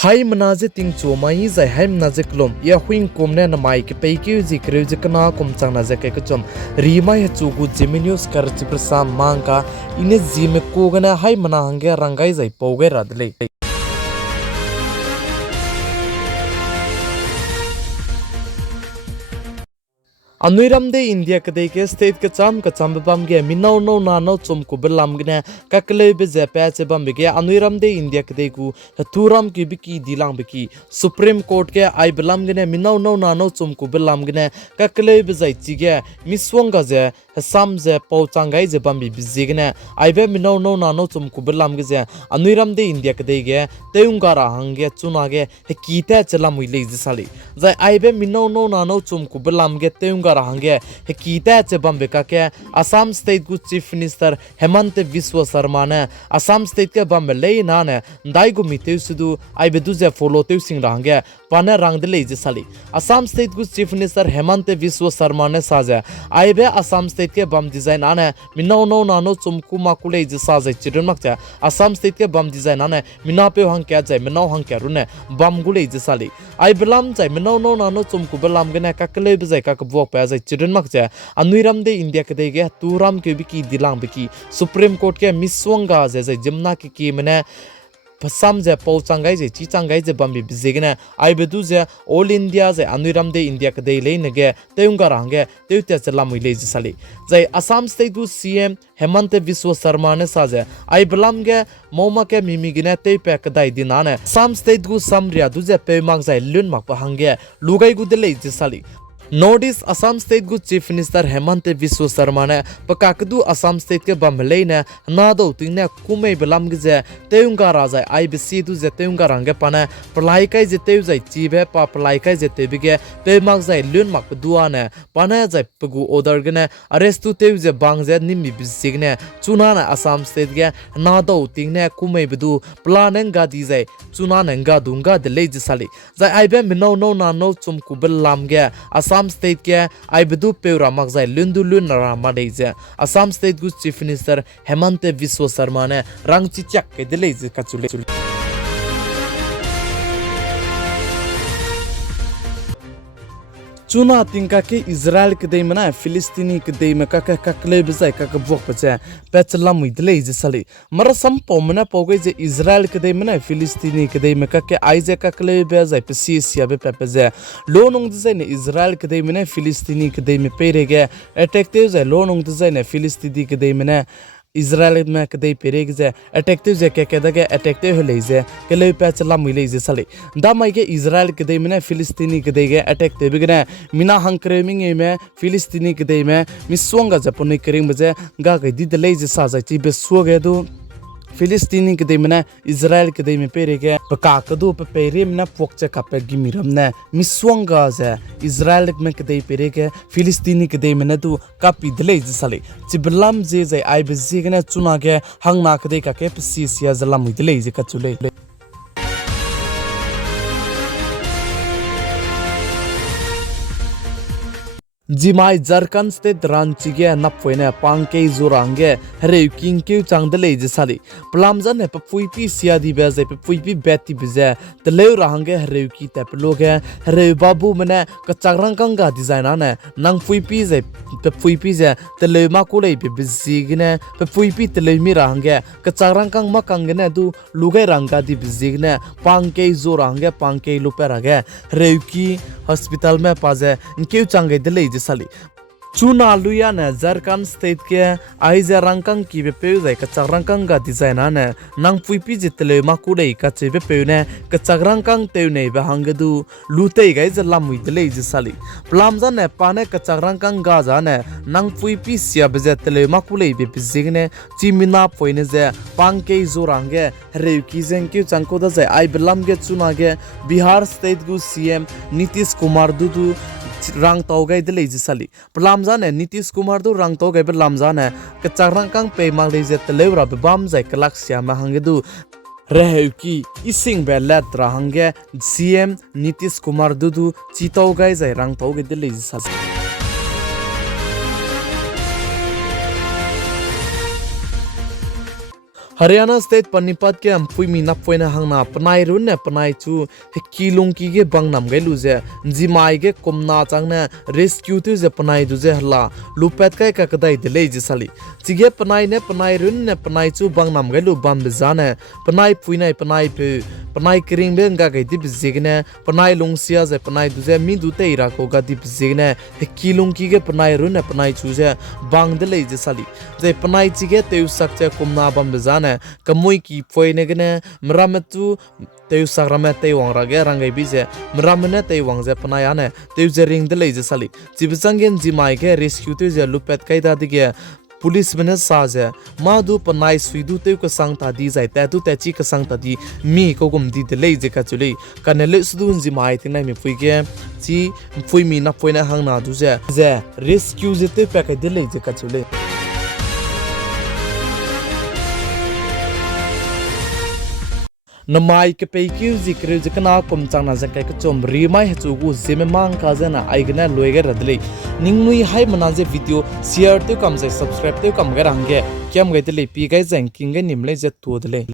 Hai manaje ting chomai zai hai manaje klom ya huing komne na mai ke peiki ji kreu ji kana kom chang na je ke chom rimai he chugu Zeme news kar chi prasa mangka ine Zeme ko gana hai mana hange rangai zai poge radle Anuiramde India kadai ke state kacham bam ge minau no na no chum ku belam gne kakle be zepa che bam ge Anuiramde India kadai ku turam ki biki dilang biki Supreme Court ke ai belam gne minau no na no chum ku belam gne kakle be zai chi ge miswang ga je sam je pau changai je bam bi gne ai be minau no na no chum ku belam ge je Anuiramde India kadai ge teungara hange chuna ge kita chela muile je sali zai ai be minau no na no chum ku belam ge teung hange he kita che bambe ka ke Assam state gu chief minister Himanta Biswa Sarma ne Assam state ke bambe lei na ne dai gu miteu sudu ai bedu je follow teu sing range pana rang de lei je sali Assam state gu chief minister Himanta Biswa Sarma ne saja ai be Assam state ke bam design ane minau no na no chumku ma ku lei je saja chidun makcha Assam state ke bam design ane mina pe hang kya jai minau hang kya rune bam gu lei je sali ai belam jai minau no na no chumku belam gene ka kle be jai ka bok zai children makcha Anuiramde India kadai ge turam ke biki dilang biki Supreme Court ke miswanga je jimna ki mane pasam je pau changai je chi changai je bambi bizegna ai bedu je all India je Anuiramde India kadai le nege teunga range teutya chala muile je sali jai Assam state gu CM Himanta Biswa Sarma ne saje ai belam ge moma ke mimi gine te pe kadai dinane Assam state gu samria du je pe mak jai lun mak pa hange lugai gu de le je sali Notice Assam State gu Chief Minister Himanta Biswa Sarma ne pakakdu Assam State ke bamlei ne nado tingne kumei belam ge teunga raja IBC du je teunga range pane plai kai je teu jai chibe pa plai kai je tebige pe mak jai lun mak duwa ne pane jai pgu order gene arrest tu teu je bang je nimmi bisigne chuna na Assam State ge nado tingne kumei bedu planen ga di jai chuna nenga dunga de leji sali jai aibe minau no na no chum ku belam ge Assam State ke ai bedu peura makzai lundu lun rama deije Assam State gu Chief Minister Himanta Biswa Sarma ne rangchi chak ke deleije kachule Chuna tingka ke Israel kedai mana Filistini kedai maka ka kakle bezai ka bok bacha pachla muidle je sali mar sam pomna poge je Israel kedai mana Filistini kedai maka ke aize kakle bezai psi sia be pepe lonong de ne Israel kedai mana Filistini kedai me perege attack te je lonong de ne Filistini kedai mana Israel में कदे पेरेग जे attractive जे के दगे attractive हो लेजे के ले पैचला मिले जे सले दा माई के Israel कदे में फिलिस्तीनी कदे गे अटैक्टिव गने मिना हंक्रेमिंग में फिलिस्तीनी कदे में मिसवंगा जपने करिंग बजे गा के दि ले जे साजा ची बेसो गे दो Filistini kedai mana Israel kedai me perege pakakadu pe perim na pokche kape gimiram na miswanga ze Israel me kedai perege Filistini kedai mana tu kapi dlei sale chiblam je ze ai bezigna chuna ge hangna kedai ka ke psi sia zalam dlei je kachule Jimai Jharkhand state ranchi ge napfoine pangke zorange hre king ke changdele je sali plamjan he puipi siadi be je puipi beti bize tele rahange hre ki taploge hre babu mane kachangrang kanga design ane nang puipi je puipi je tele ma kulei be bizigne puipi tele mi rahange kachangrang kang makangne du lugai ranga di bizigne pangke zorange pangke luperage hre ki hospital में पाजे इनके चंगे दिले जसली चुना लुया ने Jharkhand state के आइजे रंगकंग की बेपे जाय कचरंगकंग गा design ने नंग पुइपी जितले माकुडे कचे बेपे ने कचरंगकंग तेउने बे हंगदु लुते गाय जला मुइदले जसली प्लामजा ने पाने कचरंगकंग गा जाने नंग पुइपी सिया बजेतले माकुले बे बिजिगने चिमिना पोइने जे पांके जोरांगे रेउकी जेंके चंको द जाय आई बलम गे चुना गे बिहार स्टेट गु सीएम नीतीश कुमार दुदु rang tau gai de leji sali plamza ne Nitish Kumar du rang tau gai be lamza ne kacharang kang pe mal de je telewra be bam jai kalak sia ma hange du reheuki ising be latra hange CM Nitish Kumar du chitau gai jai rang tau gai de leji sali Haryana State Panipat ke ampui mina poina hangna panai run ne panai chu kilung ki ge bangnam ge luze jimai ge komna changna rescue tu je panai du je hla lupet kai ka kadai de le ji sali chige panai run ne panai chu bangnam ge lu bam bizane panai puinai panai pe panai kring be nga ge dip zigne panai lungsia je panai du je mi du te ira ko ga dip zigne kilung ki ge panai run ne panai chu je bang de le ji sali je panai chige te usak che komna bam bizane kamui ki poine gene mramatu teu sagrame teu wangrage rangai bije mramane teu wangje panayane teu jering de leje sali jibsangen jimai ge rescue te je lupet kaida dige police में साजे मादु पनाई सुइदु ते को संग ता दी जाय तु ते ची का संग ता दी मी को गुम दी ले जे का चुले कनेले सुदुन जी माई थिंग मी फुई के ची फुई मी ना फुई ना हंग ना दु जे रेस्क्यू जे ते पे के ले जे का चुले namai ke peikiu zikre jikna komchangna jakai ke chom rimai hechugu zeme mang ka jana aigna loiga radle ningnui hai manaje video share te kam je subscribe te kam garangge kyam gaitele pi gai jang king ge nimle je tu dle